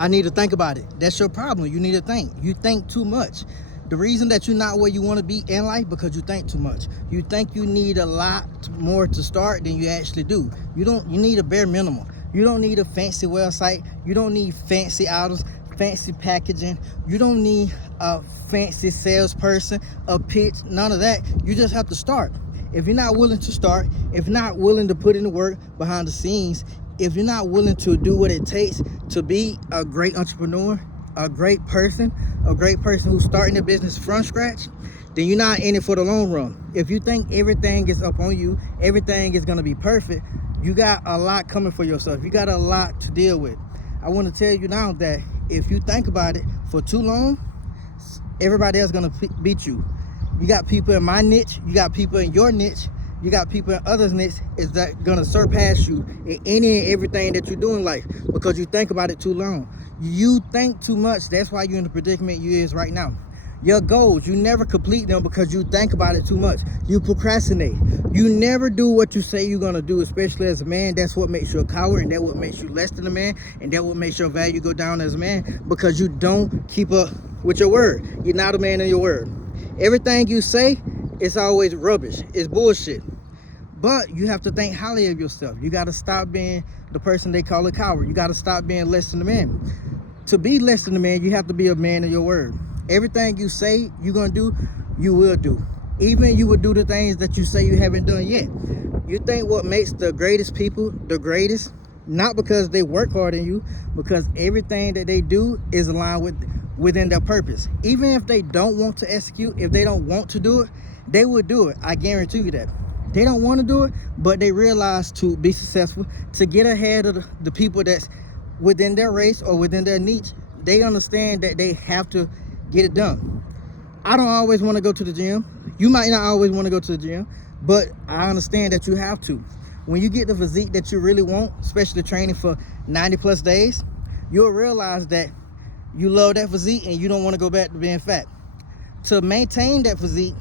I need to think about it. That's your problem. You need to think. You think too much. The reason that you're not where you want to be in life because you think too much. You think you need a lot more to start than you actually do. You need a bare minimum. You don't need a fancy website. You don't need fancy items, fancy packaging. You don't need a fancy salesperson, a pitch, none of that. You just have to start. If you're not willing to start, if you're not willing to put in the work behind the scenes, if you're not willing to do what it takes to be a great entrepreneur, a great person who's starting a business from scratch, then you're not in it for the long run. If you think everything is up on you, everything is going to be perfect, you got a lot coming for yourself. You got a lot to deal with. I want to tell you now that if you think about it for too long, everybody else is going to beat you. You got people in my niche, you got people in your niche, you got people in others' niche is that gonna surpass you in any and everything that you do in life because you think about it too long. You think too much. That's why you're in the predicament you is right now. Your goals, you never complete them because you think about it too much. You procrastinate. You never do what you say you're gonna do, especially as a man. That's what makes you a coward, and that what makes you less than a man, and that what makes your value go down as a man because you don't keep up with your word. You're not a man of your word. Everything you say is always rubbish. It's bullshit. But you have to think highly of yourself. You got to stop being the person they call a coward. You got to stop being less than a man. To be less than a man, you have to be a man of your word. Everything you say you're going to do, you will do. Even you will do the things that you say you haven't done yet. You think what makes the greatest people the greatest, not because they work harder than you, because everything that they do is aligned within their purpose. Even if they don't want to execute, if they don't want to do it, they will do it. I guarantee you that. They don't want to do it, but they realize to be successful, to get ahead of the people that's within their race or within their niche, they understand that they have to get it done. I don't always want to go to the gym. You might not always want to go to the gym, but I understand that you have to. When you get the physique that you really want, especially training for 90 plus days, you'll realize that you love that physique and you don't want to go back to being fat. To maintain that physique,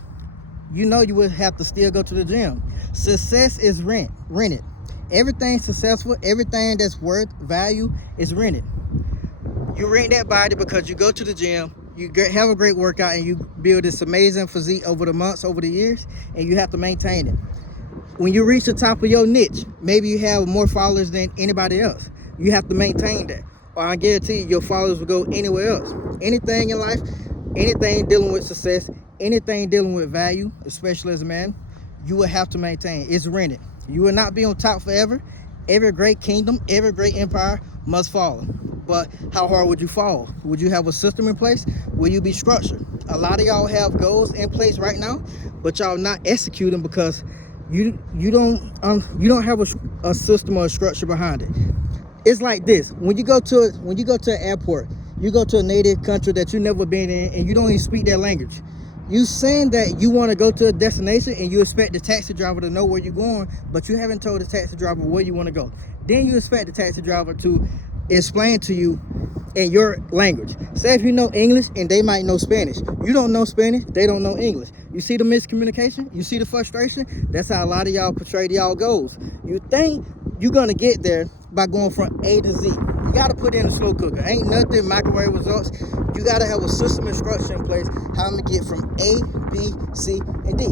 you know you would have to still go to the gym. Success is rented. Everything successful, everything that's worth value is rented. You rent that body because you go to the gym, you have a great workout, and you build this amazing physique over the months, over the years, and you have to maintain it. When you reach the top of your niche, maybe you have more followers than anybody else. You have to maintain that, or I guarantee you, your followers will go anywhere else. Anything in life, anything dealing with success, anything dealing with value, especially as a man, you will have to maintain. It's rented. You will not be on top forever. Every great kingdom, every great empire must fall. But how hard would you fall? Would you have a system in place? Will you be structured? A lot of y'all have goals in place right now, but y'all not executing because you don't have a system or a structure behind it. It's like this: when you go to an airport, you go to a native country that you never been in, and you don't even speak their language. You saying that you want to go to a destination and you expect the taxi driver to know where you're going, but you haven't told the taxi driver where you want to go. Then you expect the taxi driver to explain to you in your language. Say if you know English and they might know Spanish. You don't know Spanish, they don't know English. You see the miscommunication? You see the frustration? That's how a lot of y'all portray y'all goals. You think you're going to get there by going from A to Z. You got to put in a slow cooker. Ain't nothing microwave results. You got to have a system and structure in place how I'm going to get from A, B, C, and D.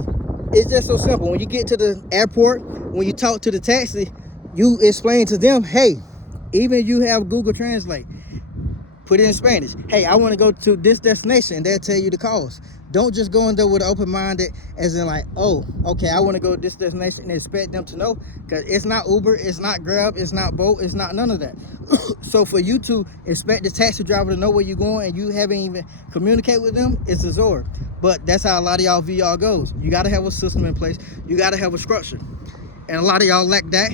It's just so simple. When you get to the airport, when you talk to the taxi, you explain to them, hey, even you have Google Translate, put it in Spanish. Hey, I want to go to this destination, and they'll tell you the cost. Don't just go in there with an open-minded, as in like, oh, okay, I want to go to this destination and expect them to know, because it's not Uber, it's not Grab, it's not Bolt, it's not none of that. So for you to expect the taxi driver to know where you're going and you haven't even communicated with them, it's a Zord. But that's how a lot of y'all view y'all goes. You got to have a system in place. You got to have a structure. And a lot of y'all lack that.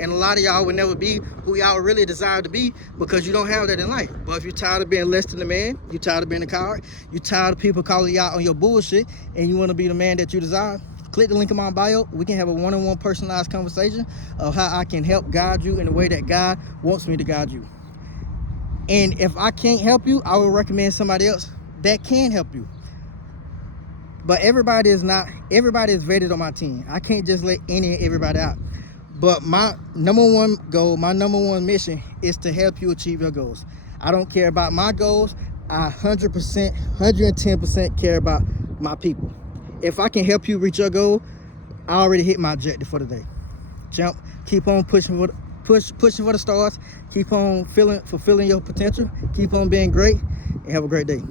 And a lot of y'all will never be who y'all really desire to be because you don't have that in life. But if you're tired of being less than a man, you're tired of being a coward, you're tired of people calling y'all on your bullshit, and you want to be the man that you desire, click the link in my bio. We can have a one-on-one personalized conversation of how I can help guide you in the way that God wants me to guide you. And if I can't help you, I will recommend somebody else that can help you. But everybody is vetted on my team. I can't just let everybody out. But my number one goal, my number one mission is to help you achieve your goals. I don't care about my goals. I 100%, 110% care about my people. If I can help you reach your goal, I already hit my objective for the day. Jump, keep on pushing for the stars, keep on fulfilling your potential, keep on being great, and have a great day.